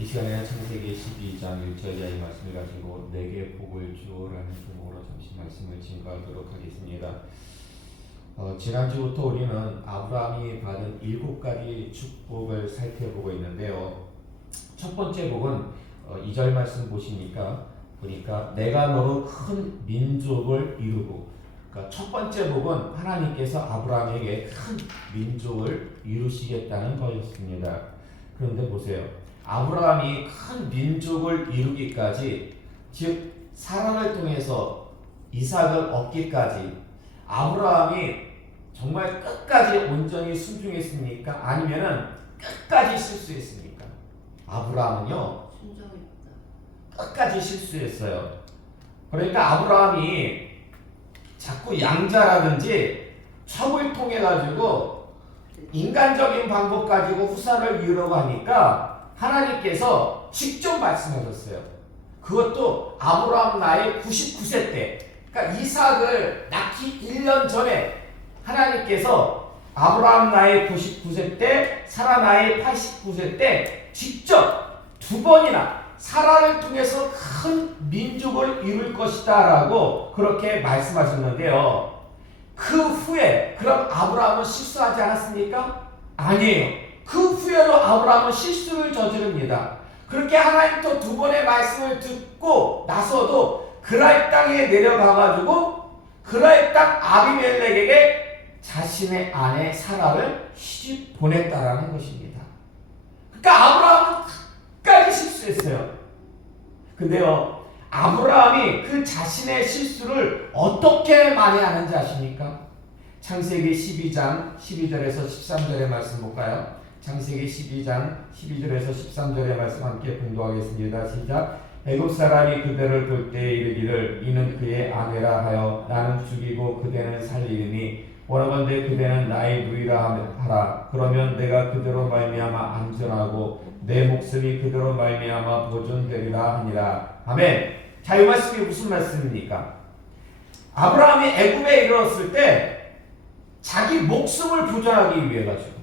이 시간에는 창세기 12장 1절 이하의 말씀을 가지고 내게 복을 주오라는 제목으로 잠시 말씀을 증거하도록 하겠습니다. 지난주부터 우리는 아브라함이 받은 7가지 축복을 살펴보고 있는데요. 첫 번째 복은 2절 말씀 보니까 내가 너로 큰 민족을 이루고, 그러니까 첫 번째 복은 하나님께서 아브라함에게 큰 민족을 이루시겠다는 것이었습니다. 그런데 보세요. 아브라함이 큰 민족을 이루기까지, 즉 사라를 통해서 이삭을 얻기까지 아브라함이 정말 끝까지 온전히 순종했습니까? 아니면은 끝까지 실수했습니까? 아브라함은요, 끝까지 실수했어요. 그러니까 아브라함이 자꾸 양자라든지 첩을 통해 가지고 인간적인 방법 가지고 후사를 이루려고 하니까 하나님께서 직접 말씀하셨어요. 그것도 아브라함 나이 99세 때, 그러니까 이삭을 낳기 1년 전에 하나님께서 아브라함 나이 99세 때, 사라 나이 89세 때 직접 2번이나 사라를 통해서 큰 민족을 이룰 것이다 라고 그렇게 말씀하셨는데요. 그 후에 그럼 아브라함은 실수하지 않았습니까? 아니에요. 그 후에도 아브라함은 실수를 저지릅니다. 그렇게 하나님부터 2번의 말씀을 듣고 나서도 그랄 땅에 내려가가지고 그랄 땅 아비멜렉에게 자신의 아내 사라를 시집 보냈다라는 것입니다. 그러니까 아브라함은 끝까지 실수했어요. 근데요, 아브라함이 그 자신의 실수를 어떻게 만회하는지 아십니까? 창세기 12장 12절에서 13절의 말씀 볼까요? 창세기 12장 12절에서 13절의 말씀 함께 공독하겠습니다. 시작. 애굽 사람이 그대를 볼 때 이르기를 이는 그의 아내라 하여 나는 죽이고 그대는 살리니 원하건대 그대는 나의 누이라 하라. 그러면 내가 그대로 말미암아 안전하고 내 목숨이 그대로 말미암아 보존되리라 하니라. 아멘. 자, 이 말씀이 무슨 말씀입니까? 아브라함이 애굽에 이르렀을 때 자기 목숨을 보존하기 위해 가지고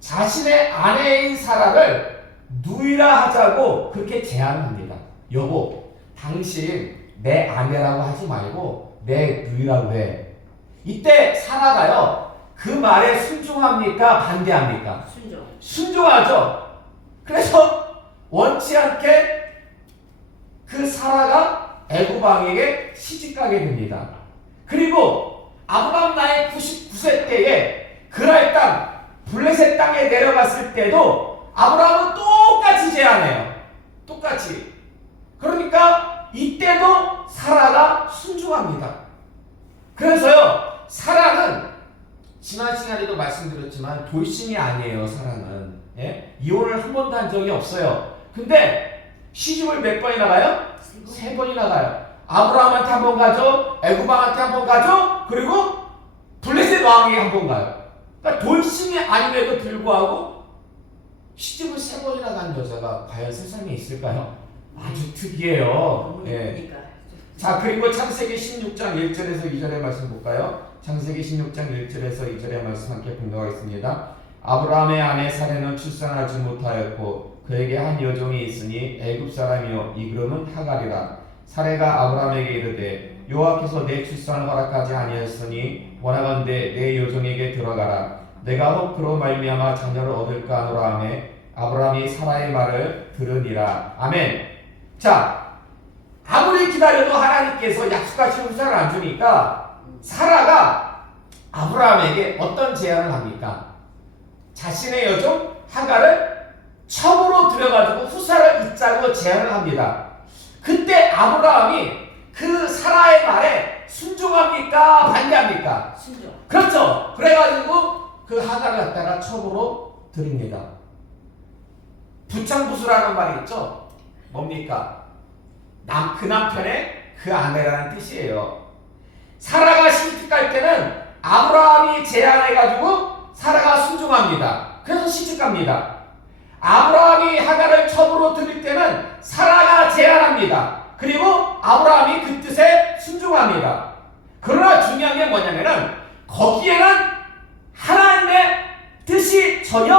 자신의 아내인 사라를 누이라 하자고 그렇게 제안합니다. 여보, 당신 내 아내라고 하지 말고 내 누이라고 해. 이때 사라가요, 그 말에 순종합니까? 반대합니까? 순종하죠. 그래서 원치 않게 그 사라가 애굽 왕에게 시집가게 됩니다. 그리고 아브라함 나이 99세 때에 그랄 땅 블레셋 땅에 내려갔을 때도 아브라함은 똑같이 제안해요. 똑같이. 그러니까 이때도 사라가 순종합니다. 그래서요, 사라는 지난 시간에도 말씀드렸지만 돌싱이 아니에요. 사라는 이혼을 한 번도 한 적이 없어요. 근데 시집을 몇 번이나 가요? 3번이나 가요. 아브라함한테 한 번 가죠, 애굽 왕한테 한 번 가죠, 그리고 블레셋 왕에게 한 번 가요. 그러니까 돌싱이 아님에도 불구하고 시집을 3번이나 간 여자가 과연 세상에 있을까요? 아주 특이해요. 자, 그리고 창세기 16장 1절에서 2절의 말씀 볼까요? 창세기 16장 1절에서 2절의 말씀 함께 공독하겠습니다. 아브라함의 아내 사레는 출산하지 못하였고 그에게 한 여종이 있으니 애굽 사람이요 이름은 하갈이라. 사레가 아브라함에게 이르되 여호와께서 내 출산을 허락하지 아니하였으니 원하건대 내 여종에게 들어가라. 내가 혹 그로 말미암아 자녀를 얻을까 하노라 하며 아브라함이 사라의 말을 들으니라. 아멘. 자, 아무리 기다려도 하나님께서 약속하신 후사를 안 주니까 사라가 아브라함에게 어떤 제안을 합니까? 자신의 여종 하갈을 첩으로 들여가지고 후사를 잇자고 제안을 합니다. 그때 아브라함이 그 사라의 말에 순종합니까? 반대합니까? 순종. 그렇죠. 그래가지고 그 하갈을 갖다가 첩으로 드립니다. 부창부수라는 말이 있죠. 뭡니까? 그 남편의 그 아내라는 뜻이에요. 사라가 시집갈 때는 아브라함이 제안해가지고 사라가 순종합니다. 그래서 시집갑니다. 아브라함이 하갈을 첩으로 들일 때는 사라가 제안합니다. 그리고 아브라함이 그 뜻에 순종합니다. 그러나 중요한 게 뭐냐면은 거기에는 하나님의 뜻이 전혀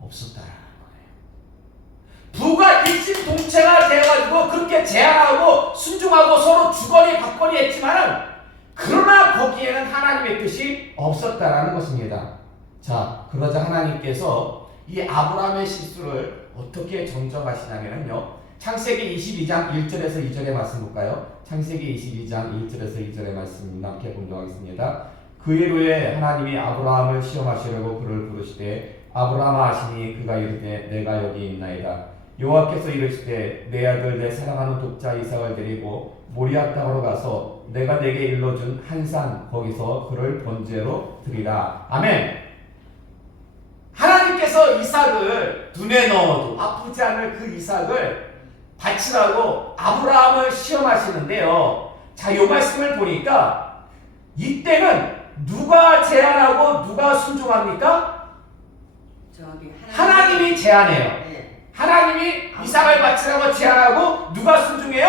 없었다라는 거예요. 일심동체가 되어가지고 그렇게 제안하고 순종하고 서로 주거니 받거니 했지만은 그러나 거기에는 하나님의 뜻이 없었다라는 것입니다. 자, 그러자 하나님께서 이 아브라함의 실수를 어떻게 정정하시냐면요. 창세기 22장 1절에서 2절의 말씀 볼까요? 창세기 22장 1절에서 2절의 말씀 함께 공독하겠습니다. 그 이후에 하나님이 아브라함을 시험하시려고 그를 부르시되 아브라함아 하시니 그가 이르되 내가 여기 있나이다. 여호와께서 이르시되 내 아들 내 사랑하는 독자 이삭을 데리고 모리아 땅으로 가서 내가 내게 일러준 한 산 거기서 그를 번제로 드리라. 아멘. 하나님께서 이삭을 눈에 넣어도 아프지 않을 그 이삭을 바치라고 아브라함을 시험하시는데요. 자, 이 말씀을 보니까 이때는 누가 제안하고 누가 순종합니까? 하나님이 제안해요. 네. 하나님이 이삭을 바치라고 제안하고 누가 순종해요?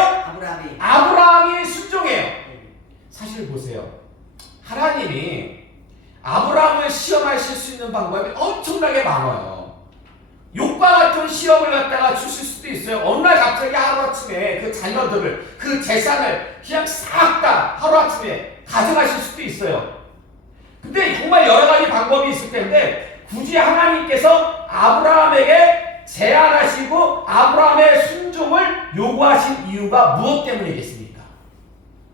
아브라함이 순종해요. 네. 사실 보세요. 하나님이 아브라함을 시험하실 수 있는 방법이 엄청나게 많아요. 욕과 같은 시험을 갖다가 주실 수도 있어요. 어느 날 갑자기 하루아침에 그 자녀들을, 그 재산을 그냥 싹 다 하루아침에 가져가실 수도 있어요. 근데 정말 여러 가지 방법이 있을 텐데 굳이 하나님께서 아브라함에게 제안하시고 아브라함의 순종을 요구하신 이유가 무엇 때문이겠습니까?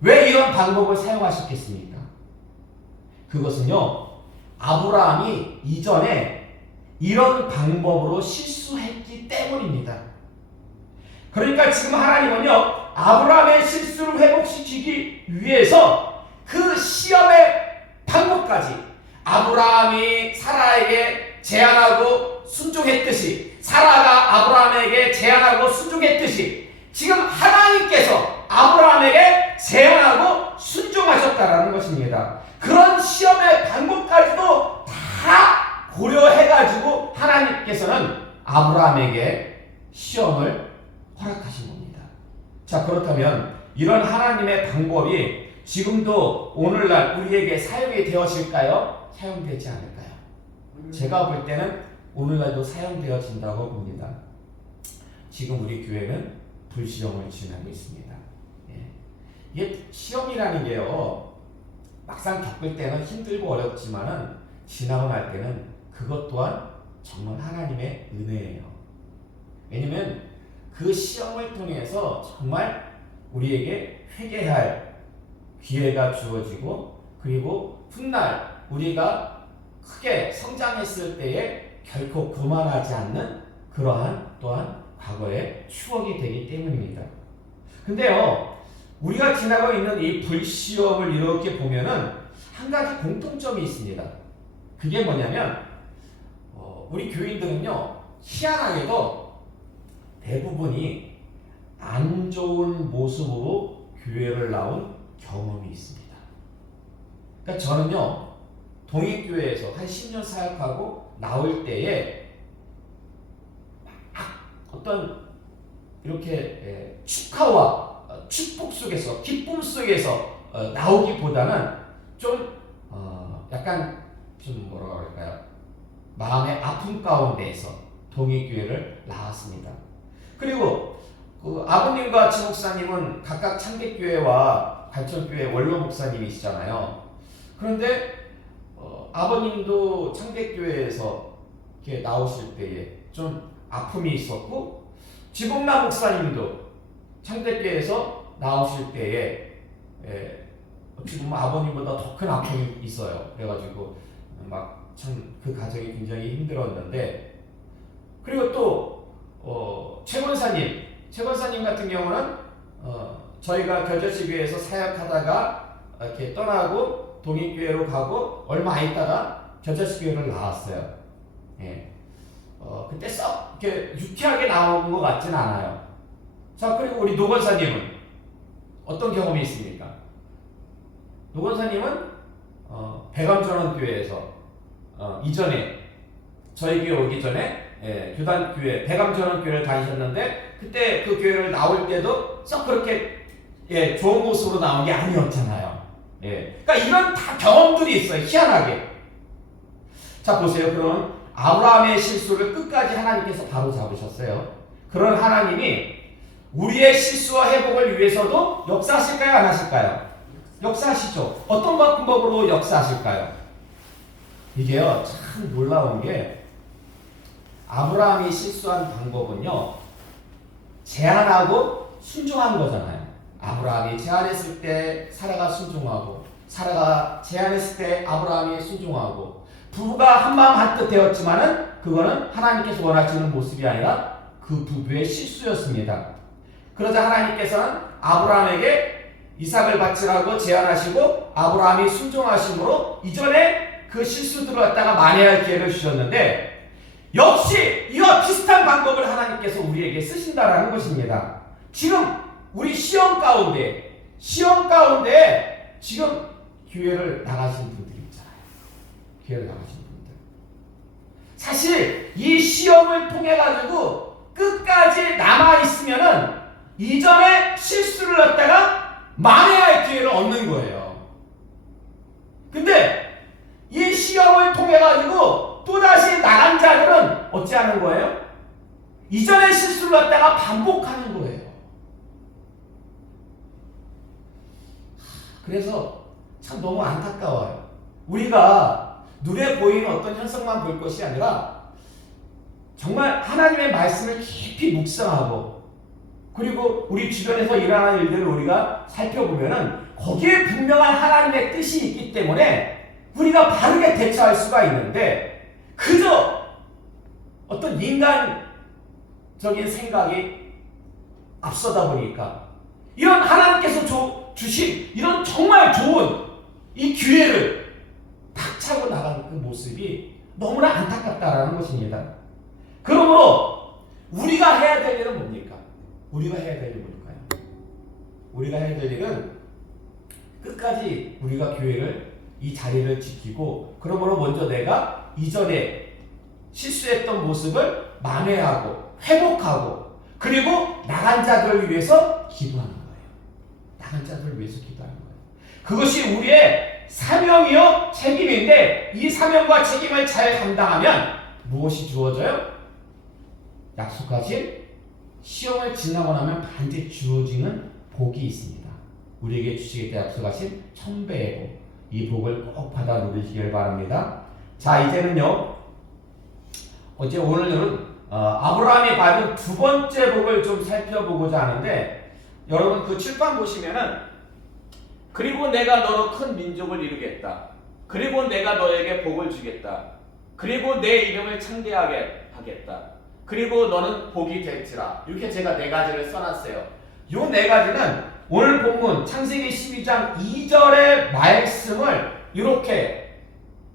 왜 이런 방법을 사용하셨겠습니까? 그것은요, 아브라함이 이전에 이런 방법으로 실수했기 때문입니다. 그러니까 지금 하나님은요, 아브라함의 실수를 회복시키기 위해서 그 시험의 방법까지 아브라함이 사라에게 제안하고 순종했듯이, 사라가 아브라함에게 제안하고 순종했듯이 지금 하나님께서 아브라함에게 제안하고 순종하셨다라는 것입니다. 그런 시험의 방법까지도 다 고려해가지고 하나님께서는 아브라함에게 시험을 허락하신 겁니다. 자, 그렇다면 이런 하나님의 방법이 지금도 오늘날 우리에게 사용이 되어질까요? 사용되지 않을까요? 제가 볼 때는 오늘날도 사용되어진다고 봅니다. 지금 우리 교회는 불시험을 지나고 있습니다. 예. 이게 시험이라는 게요, 막상 겪을 때는 힘들고 어렵지만은 지나고 날 때는 그것 또한 정말 하나님의 은혜예요. 왜냐면 그 시험을 통해서 정말 우리에게 회개할 기회가 주어지고, 그리고 훗날 우리가 크게 성장했을 때에 결코 교만하지 않는 그러한 또한 과거의 추억이 되기 때문입니다. 근데요, 우리가 지나고 있는 이 불시험을 이렇게 보면은 한 가지 공통점이 있습니다. 그게 뭐냐면 우리 교인들은요, 희한하게도 대부분이 안 좋은 모습으로 교회를 나온 경험이 있습니다. 그러니까 저는요, 동익교회에서 한 10년 사역하고 나올 때에 어떤 이렇게 축하와 축복 속에서, 기쁨 속에서 나오기보다는 좀 약간 좀 뭐라고 할까요? 마음의 아픔 가운데에서 동익교회를 나왔습니다. 그리고 그 아버님과 지목사님은 각각 창백교회와 발전교회 원로 목사님이시잖아요. 그런데 아버님도 창백교회에서 이렇게 나오실 때에 좀 아픔이 있었고, 지복남 목사님도 창백교회에서 나오실 때에 어찌 보면 아버님보다 더 큰 아픔이 있어요. 그래가지고 막 참 그 가정이 굉장히 힘들었는데, 그리고 또 최 권사님 같은 경우는 저희가 겨자씨교회에서 사역하다가 이렇게 떠나고 동익교회로 가고 얼마 있다가 겨자씨교회를 나왔어요. 예. 그때 썩 이렇게 유쾌하게 나온 것 같진 않아요. 자, 그리고 우리 노 권사님은 어떤 경험이 있습니까? 노 권사님은 백암전원교회에서 이전에 저희 교회 오기 전에 교단교회 백암전원교회를 다니셨는데, 그때 그 교회를 나올 때도 썩 그렇게 좋은 모습으로 나온 게 아니었잖아요. 그러니까 이런 다 경험들이 있어요. 희한하게. 자, 보세요. 그럼 아브라함의 실수를 끝까지 하나님께서 바로 잡으셨어요. 그런 하나님이 우리의 실수와 회복을 위해서도 역사하실까요? 안 하실까요? 역사하시죠. 어떤 방법으로 역사하실까요? 이게요, 참 놀라운 게 아브라함이 실수한 방법은요, 제안하고 순종한 거잖아요. 아브라함이 제안했을 때 사라가 순종하고, 사라가 제안했을 때 아브라함이 순종하고, 부부가 한마음 한뜻 되었지만은 그거는 하나님께서 원하시는 모습이 아니라 그 부부의 실수였습니다. 그러자 하나님께서는 아브라함에게 이삭을 바치라고 제안하시고 아브라함이 순종하심으로 이전에 그 실수들을 갖다가 만회할 기회를 주셨는데, 역시 이와 비슷한 방법을 하나님께서 우리에게 쓰신다라는 것입니다. 지금 우리 시험 가운데 지금 교회를 나가신 분들이 있잖아요. 교회를 나가신 분들. 사실 이 시험을 통해 가지고 끝까지 남아 있으면은 이전에 실수를 갖다가 만회할 기회를 얻는 거예요. 근데 이 시험을 통해 가지고 또다시 나간 자들은 어찌하는 거예요? 이전의 실수를 갖다가 반복하는 거예요. 그래서 참 너무 안타까워요. 우리가 눈에 보이는 어떤 현상만 볼 것이 아니라 정말 하나님의 말씀을 깊이 묵상하고, 그리고 우리 주변에서 일어나는 일들을 우리가 살펴보면은 거기에 분명한 하나님의 뜻이 있기 때문에 우리가 바르게 대처할 수가 있는데, 그저 어떤 인간적인 생각이 앞서다 보니까 이런 하나님께서 주신 이런 정말 좋은 이 기회를 탁차고 나가는 그 모습이 너무나 안타깝다라는 것입니다. 그러므로 우리가 해야 될 일은 뭡니까? 우리가 해야 될 일은 뭘까요? 우리가 해야 될 일은 끝까지 우리가 교회를, 이 자리를 지키고, 그러므로 먼저 내가 이전에 실수했던 모습을 만회하고 회복하고, 그리고 나간 자들을 위해서 기도하는 거예요. 나간 자들을 위해서 기도하는 거예요. 그것이 우리의 사명이요 책임인데, 이 사명과 책임을 잘 감당하면 무엇이 주어져요? 약속하신 시험을 지나고 나면 반드시 주어지는 복이 있습니다. 우리에게 주시겠다 약속하신 1000배의 복, 이 복을 꼭 받아 누리시길 바랍니다. 자, 이제는요, 오늘은 아브라함이 받은 두 번째 복을 좀 살펴보고자 하는데, 여러분 그 칠판 보시면은, 그리고 내가 너로 큰 민족을 이루겠다. 그리고 내가 너에게 복을 주겠다. 그리고 내 이름을 창대하게 하겠다. 그리고 너는 복이 될지라. 이렇게 제가 네 가지를 써놨어요. 요 네 가지는 오늘 본문 창세기 12장 2절의 말씀을 이렇게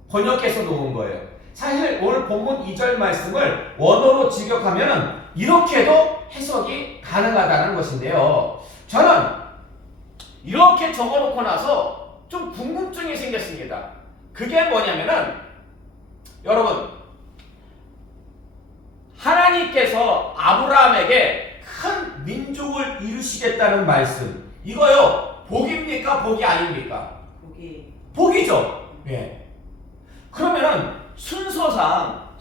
번역해서 놓은 거예요. 사실 오늘 본문 2절 말씀을 원어로 직역하면 이렇게도 해석이 가능하다는 것인데요. 저는 이렇게 적어놓고 나서 좀 궁금증이 생겼습니다. 그게 뭐냐면은, 여러분, 하나님께서 아브라함에게 큰 민족을 이루시겠다는 말씀, 이거요, 복입니까? 복이 아닙니까? 복이죠. 예. 그러면은 순서상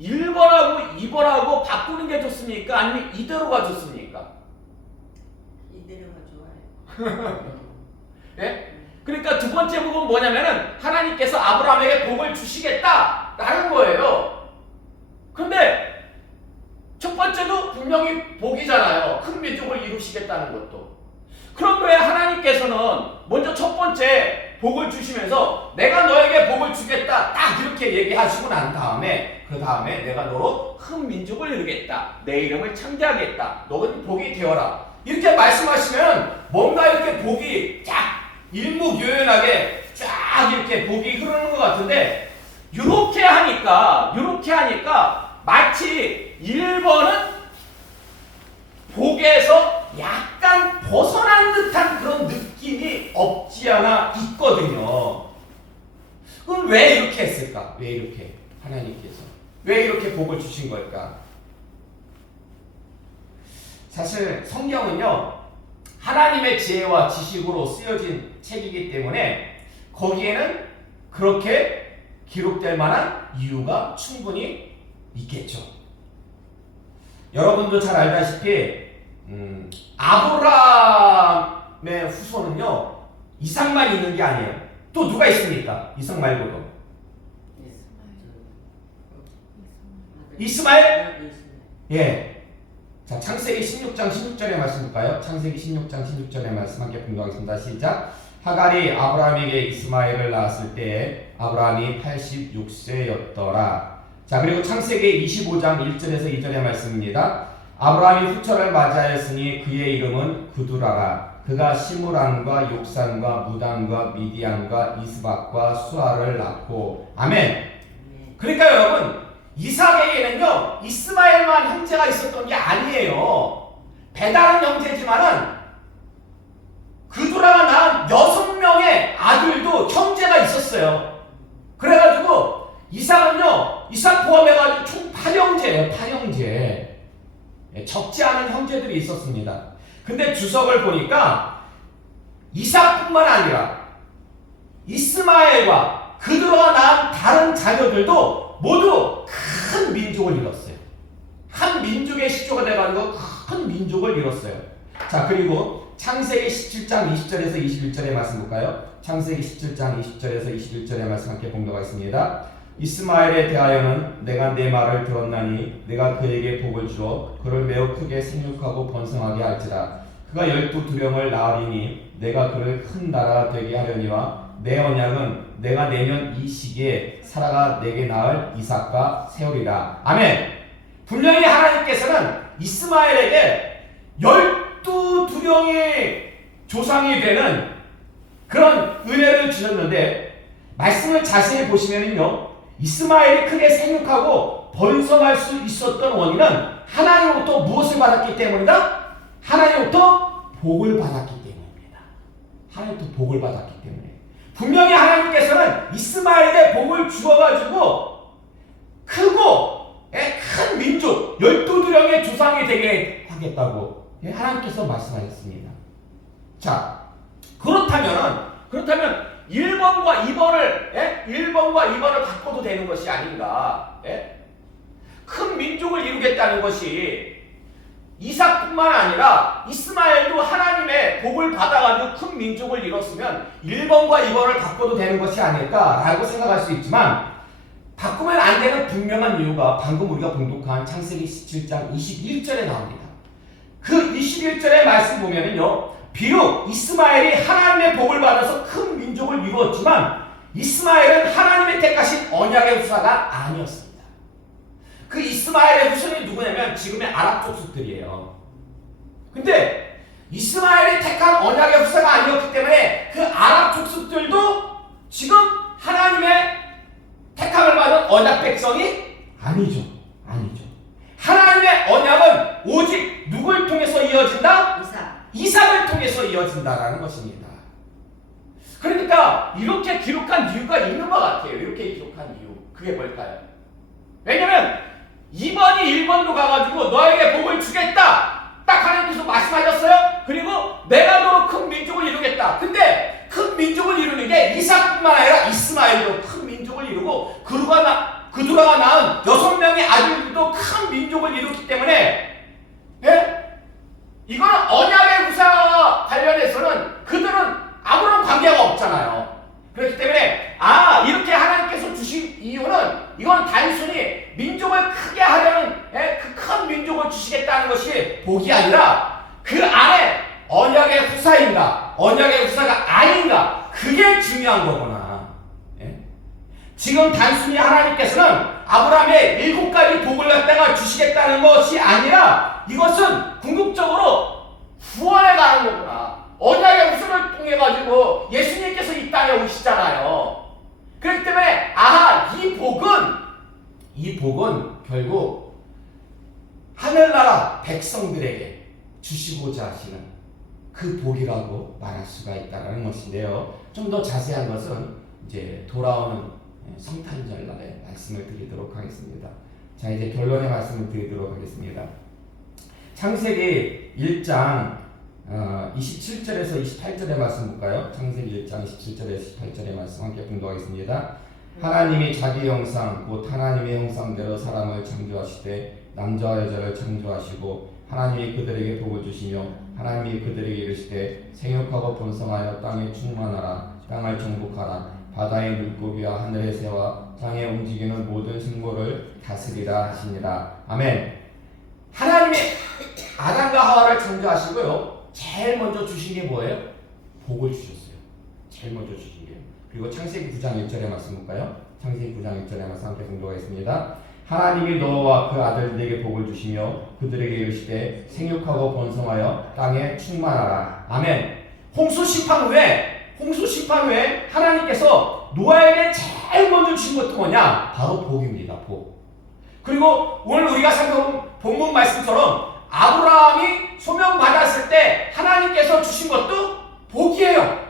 1번하고 2번하고 바꾸는 게 좋습니까? 아니면 이대로가 좋습니까? 이대로가 좋아요. 예? 그러니까 두 번째 복은 뭐냐면은 하나님께서 아브라함에게 복을 주시겠다라는 거예요. 근데 첫 번째도 분명히 복이잖아요. 큰 민족을 이루시겠다는 것도. 그럼 왜 하나님께서는 먼저 첫 번째 복을 주시면서 내가 너에게 복을 주겠다 딱 이렇게 얘기하시고 난 다음에, 그 다음에 내가 너로 큰 민족을 이루겠다, 내 이름을 창대하겠다, 너는 복이 되어라, 이렇게 말씀하시면 뭔가 이렇게 복이 쫙 일목요연하게 쫙 이렇게 복이 흐르는 것 같은데, 이렇게 하니까 마치 1번은 복에서 약간 벗어난 듯한 그런 느낌이 없지 않아 있거든요. 그럼 왜 이렇게 했을까? 왜 이렇게 하나님께서 왜 이렇게 복을 주신 걸까? 사실 성경은요, 하나님의 지혜와 지식으로 쓰여진 책이기 때문에 거기에는 그렇게 기록될 만한 이유가 충분히 있겠죠. 여러분도 잘 알다시피 아브라함의 후손은요 이삭만 있는 게 아니에요. 또 누가 있습니까? 이삭 말고도 이스마엘? 예. 자, 창세기 16장 16절의 말씀 볼까요? 창세기 16장 16절의 말씀 함께 공부하겠습니다. 시작. 하갈이 아브라함에게 이스마엘을 낳았을 때에 아브라함이 86세였더라. 자, 그리고 창세기 25장 1절에서 2절의 말씀입니다. 아브라함이 후처를 맞이하였으니 그의 이름은 구두라라. 그가 시므란과 욕산과 무단과 미디안과 이스박과 수아를 낳고. 아멘. 그러니까 여러분, 이삭에게는요 이스마엘만 형제가 있었던 게 아니에요. 배다른 형제지만은 그두라가 낳은 6명의 아들도 형제가 있었어요. 그래가지고 이삭은요 이삭 포함해가지고 총 8형제예요. 8형제. 적지 않은 형제들이 있었습니다. 근데 주석을 보니까 이삭뿐만 아니라 이스마엘과 그두라가 낳은 다른 자녀들도 모두 큰 민족을 이뤘어요. 한 민족의 시초가 돼가지고 큰 민족을 이뤘어요. 자, 그리고 창세기 17장 20절에서 21절의 말씀 볼까요? 창세기 17장 20절에서 21절의 말씀 함께 공독하겠습니다. 이스마엘에 대하여는 내가 내 말을 들었나니 내가 그에게 복을 주어 그를 매우 크게 생육하고 번성하게 할지라. 그가 12두령을 낳으리니 내가 그를 큰 나라가 되게 하려니와 내 언약은 내가 내년 이 시기에 사라가 내게 낳을 이삭과 세우리라. 아멘. 분명히 하나님께서는 이스마엘에게 12두령의 조상이 되는 그런 은혜를 주셨는데 말씀을 자세히 보시면요 이스마엘이 크게 생육하고 번성할 수 있었던 원인은 하나님으로부터 무엇을 받았기 때문이다? 하나님으로부터 복을 받았기 때문입니다. 하나님으로부터 복을 받았기 때문에 분명히 하나님께서는 이스마엘에게 복을 주어가지고 크고 큰 민족 12두령의 조상이 되게 하겠다고 하나님께서 말씀하셨습니다. 자, 그렇다면 1번과 2번을 바꿔도 되는 것이 아닌가? 큰 민족을 이루겠다는 것이 이삭뿐만 아니라 이스마엘도 하나님의 복을 받아가지고 큰 민족을 이뤘으면 1번과 2번을 바꿔도 되는 것이 아닐까라고 생각할 수 있지만 바꾸면 안 되는 분명한 이유가 방금 우리가 봉독한 창세기 17장 21절에 나옵니다. 그 21절의 말씀 보면은요 비록 이스마엘이 하나님의 복을 받아서 큰 민족을 이루었지만 이스마엘은 하나님의 택하신 언약의 후사가 아니었습니다. 그 이스마엘의 후손이 누구냐면 지금의 아랍 족속들이에요. 근데 이스마엘이 택한 언약의 후사가 아니었기 때문에 그 아랍 족속들도 지금 하나님의 택함을 받은 언약 백성이 아니죠. 하나님의 언약은 오직 누굴 통해서 이어진다? 이삭을 통해서 이어진다라는 것입니다. 그러니까 이렇게 기록한 이유가 있는 것 같아요. 이렇게 기록한 이유. 그게 뭘까요? 왜냐면 2번이 1번도 가가지고 너에게 복을 주겠다. 딱 하나님께서 말씀하셨어요. 그리고 내가 너로 큰 민족을 이루겠다. 근데 큰 민족을 이루는 게 이삭뿐만 아니라 이스마엘도 큰 민족을 이루고 그두라가 낳은 6명의 아들들도 큰 민족을 이뤘기 때문에 이거는 언약의 후사와 관련해서는 그들은 아무런 관계가 없잖아요. 그렇기 때문에 이렇게 하나님께서 주신 이유는 이건 단순히 민족을 크게 하려는 그 큰 민족을 주시겠다는 것이 복이 아니라 그 안에 언약의 후사인가 언약의 후사가 아닌가 그게 중요한 거구나. 지금 단순히 하나님께서는 아브라함의 7가지 복을 갖다가 주시겠다는 것이 아니라 이것은 궁극적으로 구원에 가는 거구나. 언약의 후손을 통해 가지고 예수님께서 이 땅에 오시잖아요. 그렇기 때문에 이 복은 결국 하늘나라 백성들에게 주시고자 하시는 그 복이라고 말할 수가 있다는 것인데요. 좀 더 자세한 것은 이제 돌아오는 성탄절 날에 말씀을 드리도록 하겠습니다. 자, 이제 결론의 말씀을 드리도록 하겠습니다. 창세기 1장 27절에서 28절의 말씀 볼까요? 창세기 1장 27절에서 28절의 말씀 함께 공독하겠습니다. 하나님이 자기 형상 곧 하나님의 형상대로 사람을 창조하시되 남자와 여자를 창조하시고 하나님이 그들에게 복을 주시며 하나님이 그들에게 이르시되 생육하고 번성하여 땅에 충만하라 땅을 정복하라 바다의 물고기와 하늘의 새와 땅에 움직이는 모든 생물을 다스리라 하시니라. 아멘. 하나님이 아담과 하와를 창조하시고요. 제일 먼저 주신 게 뭐예요? 복을 주셨어요. 제일 먼저 주신 게. 그리고 창세기 9장 1절의 말씀 볼까요? 창세기 9장 1절의 말씀 함께 공독하겠습니다. 하나님이 너와 그 아들들에게 복을 주시며 그들에게 이르시되 생육하고 번성하여 땅에 충만하라. 아멘. 홍수 심판 후에 하나님께서 노아에게 제일 먼저 주신 것도 뭐냐? 바로 복입니다. 복. 그리고 오늘 우리가 살펴본 본문 말씀처럼 아브라함이 소명받았을 때 하나님께서 주신 것도 복이에요.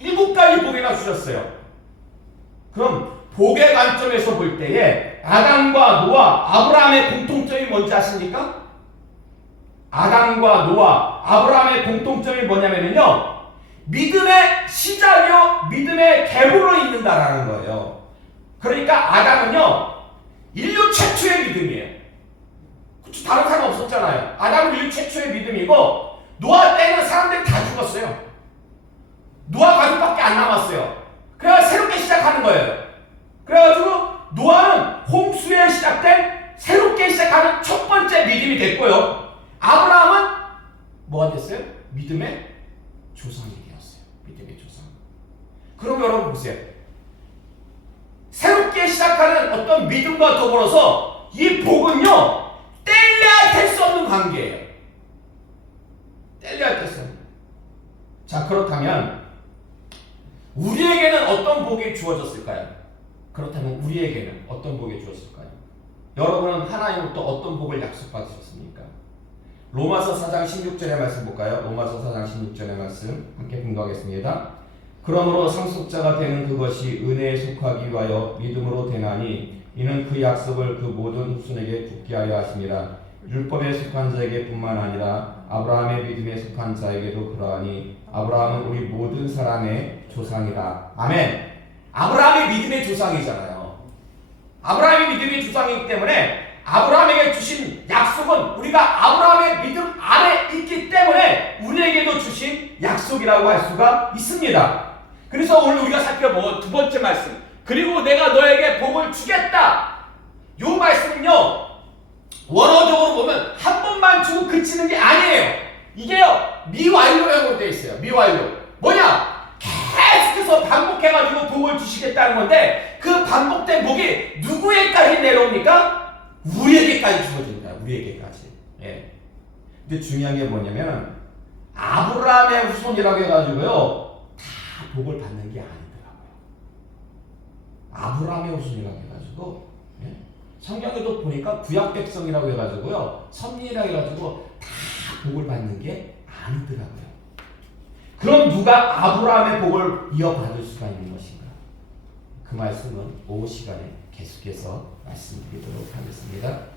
7가지 복이나 주셨어요. 그럼 복의 관점에서 볼 때에 아담과 노아, 아브라함의 공통점이 뭔지 아십니까? 아담과 노아, 아브라함의 공통점이 뭐냐면요. 믿음의 시작이요, 믿음의 계보로 있는다라는 거예요. 그러니까 아담은요, 인류 최초의 믿음이에요. 다른 사람 없었잖아요. 아담은 인류 최초의 믿음이고, 노아 때는 사람들이 다 죽었어요. 노아 가족밖에 안 남았어요. 그래서 새롭게 시작하는 거예요. 그래가지고 노아는 홍수에 시작된 새롭게 시작하는 첫 번째 믿음이 됐고요. 아브라함은 뭐가 됐어요? 믿음의 조상이 되었어요. 믿음의 조상. 그럼 여러분 보세요. 새롭게 시작하는 어떤 믿음과 더불어서 이 복은요, 뗄래야 뗄 수 없는 관계예요. 뗄래야 뗄 수 없는. 자, 그렇다면 우리에게는 어떤 복이 주어졌을까요? 그렇다면 우리에게는 어떤 복이 주어졌을까요? 여러분은 하나님으로부터 어떤 복을 약속받으셨습니까? 로마서 4장 16절의 말씀 볼까요? 로마서 4장 16절의 말씀 함께 공부하겠습니다. 그러므로 상속자가 되는 그것이 은혜에 속하기 위하여 믿음으로 되나니 이는 그 약속을 그 모든 후손에게 굳게 하려 하심이라. 율법에 속한 자에게 뿐만 아니라 아브라함의 믿음에 속한 자에게도 그러하니 아브라함은 우리 모든 사람의 조상이다. 아멘. 아브라함이 믿음의 조상이잖아요. 아브라함이 믿음의 조상이기 때문에 아브라함에게 주신 약속은 우리가 아브라함의 믿음 안에 있기 때문에 우리에게도 주신 약속이라고 할 수가 있습니다. 그래서 오늘 우리가 살펴본 두 번째 말씀, 그리고 내가 너에게 복을 주겠다. 이 말씀은요, 원어적으로 보면 한 번만 주고 그치는 게 아니에요. 이게요, 미완료형으로 되어 있어요. 미완료. 뭐냐? 계속해서 반복해가지고 복을 주시겠다는 건데, 그 반복된 복이 누구에게까지 내려옵니까? 우리에게까지 주어집니다. 우리에게까지. 예. 근데 중요한 게 뭐냐면 아브라함의 후손이라고 해가지고요, 다 복을 받는 게 아니더라고요. 아브라함의 후손이라고 해가지고, 예? 성경에도 보니까 구약 백성이라고 해가지고요, 섭리라고 해가지고 다 복을 받는 게 아니더라고요. 그럼 누가 아브라함의 복을 이어받을 수가 있는 것인가? 그 말씀은 오후 시간에 계속해서 말씀드리도록 하겠습니다.